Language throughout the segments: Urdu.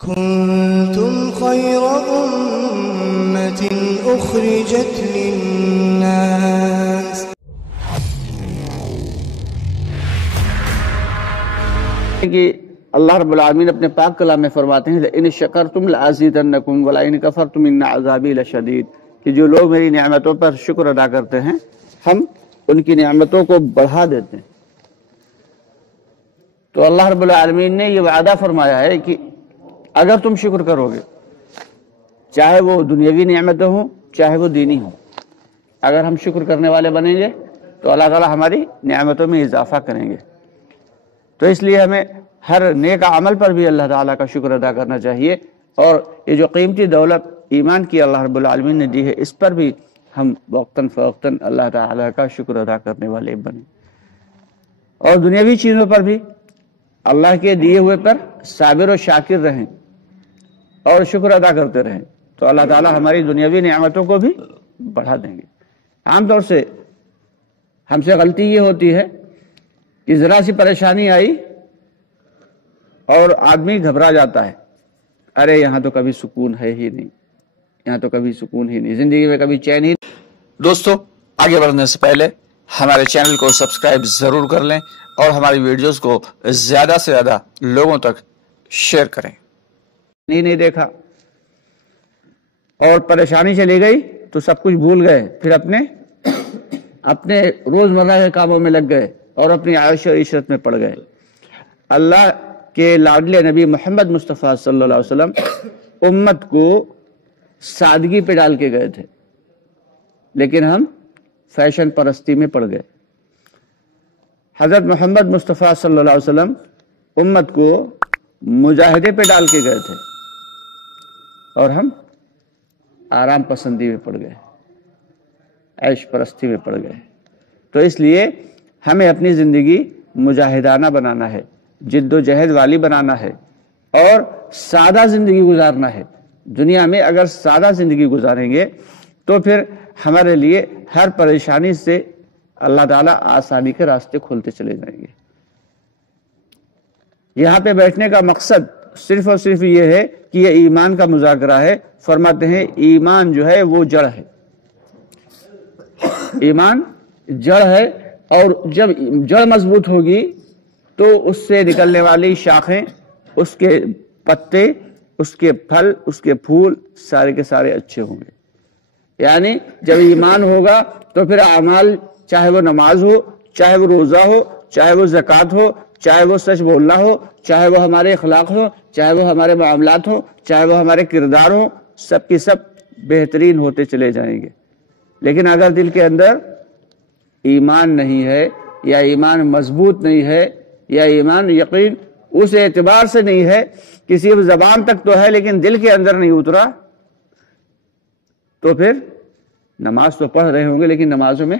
كنتم خير أمة أخرجت للناس کہ اللہ رب العالمین اپنے پاک کلام میں فرماتے ہیں ان شکرتم لازیدنکم ولئن کفرتم ان عذابی لشدید، کہ جو لوگ میری نعمتوں پر شکر ادا کرتے ہیں ہم ان کی نعمتوں کو بڑھا دیتے ہیں۔ تو اللہ رب العالمین نے یہ وعدہ فرمایا ہے کہ اگر تم شکر کرو گے، چاہے وہ دنیاوی نعمتیں ہوں چاہے وہ دینی ہوں، اگر ہم شکر کرنے والے بنیں گے تو اللہ تعالیٰ ہماری نعمتوں میں اضافہ کریں گے۔ تو اس لیے ہمیں ہر نیک عمل پر بھی اللہ تعالیٰ کا شکر ادا کرنا چاہیے، اور یہ جو قیمتی دولت ایمان کی اللہ رب العالمین نے دی ہے اس پر بھی ہم وقتاً فوقتاً اللہ تعالیٰ کا شکر ادا کرنے والے بنیں، اور دنیاوی چیزوں پر بھی اللہ کے دیے ہوئے پر صابر و شاکر رہیں اور شکر ادا کرتے رہیں، تو اللہ تعالیٰ ہماری دنیاوی نعمتوں کو بھی بڑھا دیں گے۔ عام طور سے ہم سے غلطی یہ ہوتی ہے کہ ذرا سی پریشانی آئی اور آدمی گھبرا جاتا ہے، ارے یہاں تو کبھی سکون ہے ہی نہیں، یہاں تو کبھی سکون ہی نہیں، زندگی میں کبھی چین ہی نہیں۔ دوستو، آگے بڑھنے سے پہلے ہمارے چینل کو سبسکرائب ضرور کر لیں اور ہماری ویڈیوز کو زیادہ سے زیادہ لوگوں تک شیئر کریں۔ نہیں دیکھا اور پریشانی چلی گئی تو سب کچھ بھول گئے، پھر اپنے روزمرہ کے کاموں میں لگ گئے اور اپنی عیش و عشرت میں پڑ گئے۔ اللہ کے لاڈلے نبی محمد مصطفیٰ صلی اللہ علیہ وسلم امت کو سادگی پہ ڈال کے گئے تھے، لیکن ہم فیشن پرستی میں پڑ گئے۔ حضرت محمد مصطفیٰ صلی اللہ علیہ وسلم امت کو مجاہدے پہ ڈال کے گئے تھے، اور ہم آرام پسندی میں پڑ گئے، عیش پرستی میں پڑ گئے۔ تو اس لیے ہمیں اپنی زندگی مجاہدانہ بنانا ہے، جد و جہد والی بنانا ہے، اور سادہ زندگی گزارنا ہے۔ دنیا میں اگر سادہ زندگی گزاریں گے تو پھر ہمارے لیے ہر پریشانی سے اللہ تعالیٰ آسانی کے راستے کھولتے چلے جائیں گے۔ یہاں پہ بیٹھنے کا مقصد صرف اور صرف یہ ہے کہ یہ ایمان کا مذاکرہ ہے۔ فرماتے ہیں ایمان جو ہے وہ جڑ ہے، ایمان جڑ ہے، اور جب جڑ مضبوط ہوگی تو اس سے نکلنے والی شاخیں، اس کے پتے، اس کے پھل، اس کے پھول سارے کے سارے اچھے ہوں گے۔ یعنی جب ایمان ہوگا تو پھر اعمال، چاہے وہ نماز ہو، چاہے وہ روزہ ہو، چاہے وہ زکوٰۃ ہو، چاہے وہ سچ بولنا ہو، چاہے وہ ہمارے اخلاق ہو، چاہے وہ ہمارے معاملات ہو، چاہے وہ ہمارے کردار ہو، سب کی سب بہترین ہوتے چلے جائیں گے۔ لیکن اگر دل کے اندر ایمان نہیں ہے، یا ایمان مضبوط نہیں ہے، یا ایمان یقین اس اعتبار سے نہیں ہے کہ صرف زبان تک تو ہے لیکن دل کے اندر نہیں اترا، تو پھر نماز تو پڑھ رہے ہوں گے لیکن نمازوں میں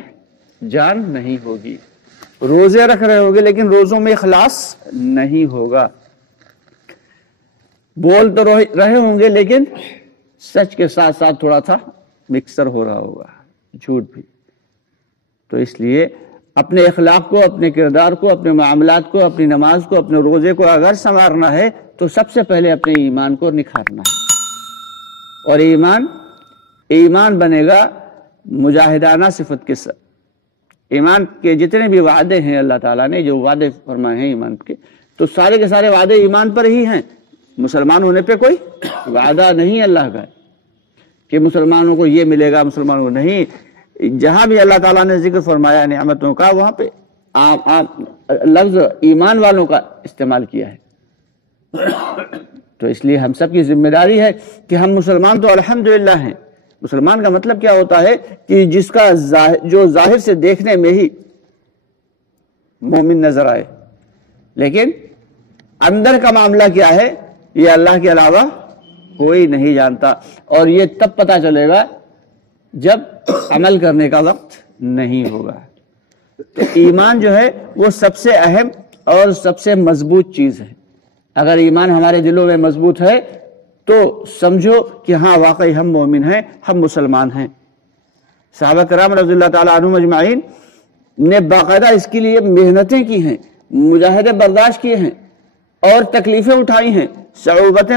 جان نہیں ہوگی، روزے رکھ رہے ہوں گے لیکن روزوں میں اخلاص نہیں ہوگا، بول تو رہے ہوں گے لیکن سچ کے ساتھ ساتھ تھوڑا سا مکسر ہو رہا ہوگا، جھوٹ بھی۔ تو اس لیے اپنے اخلاق کو، اپنے کردار کو، اپنے معاملات کو، اپنی نماز کو، اپنے روزے کو اگر سنوارنا ہے تو سب سے پہلے اپنے ایمان کو نکھارنا ہے، اور ایمان بنے گا مجاہدانہ صفت کے ساتھ۔ ایمان کے جتنے بھی وعدے ہیں اللہ تعالیٰ نے جو وعدے فرمائے ہیں ایمان کے، تو سارے کے سارے وعدے ایمان پر ہی ہیں۔ مسلمان ہونے پہ کوئی وعدہ نہیں اللہ کا کہ مسلمانوں کو یہ ملے گا، مسلمانوں کو نہیں۔ جہاں بھی اللہ تعالیٰ نے ذکر فرمایا نعمتوں کا، وہاں پہ لفظ ایمان والوں کا استعمال کیا ہے۔ تو اس لیے ہم سب کی ذمہ داری ہے کہ ہم مسلمان تو الحمدللہ ہیں۔ مسلمان کا مطلب کیا ہوتا ہے کہ جس کا جو ظاہر سے دیکھنے میں ہی مومن نظر آئے، لیکن اندر کا معاملہ کیا ہے یہ اللہ کے علاوہ کوئی نہیں جانتا، اور یہ تب پتہ چلے گا جب عمل کرنے کا وقت نہیں ہوگا۔ تو ایمان جو ہے وہ سب سے اہم اور سب سے مضبوط چیز ہے۔ اگر ایمان ہمارے دلوں میں مضبوط ہے تو سمجھو کہ ہاں واقعی ہم مومن ہیں، ہم مسلمان ہیں۔ صحابہ کرام رضی اللہ تعالیٰ عنہم اجمعین نے باقاعدہ اس کے لیے محنتیں کی ہیں، مجاہدے برداشت کیے ہیں، اور تکلیفیں اٹھائی ہیں، صعوبتیں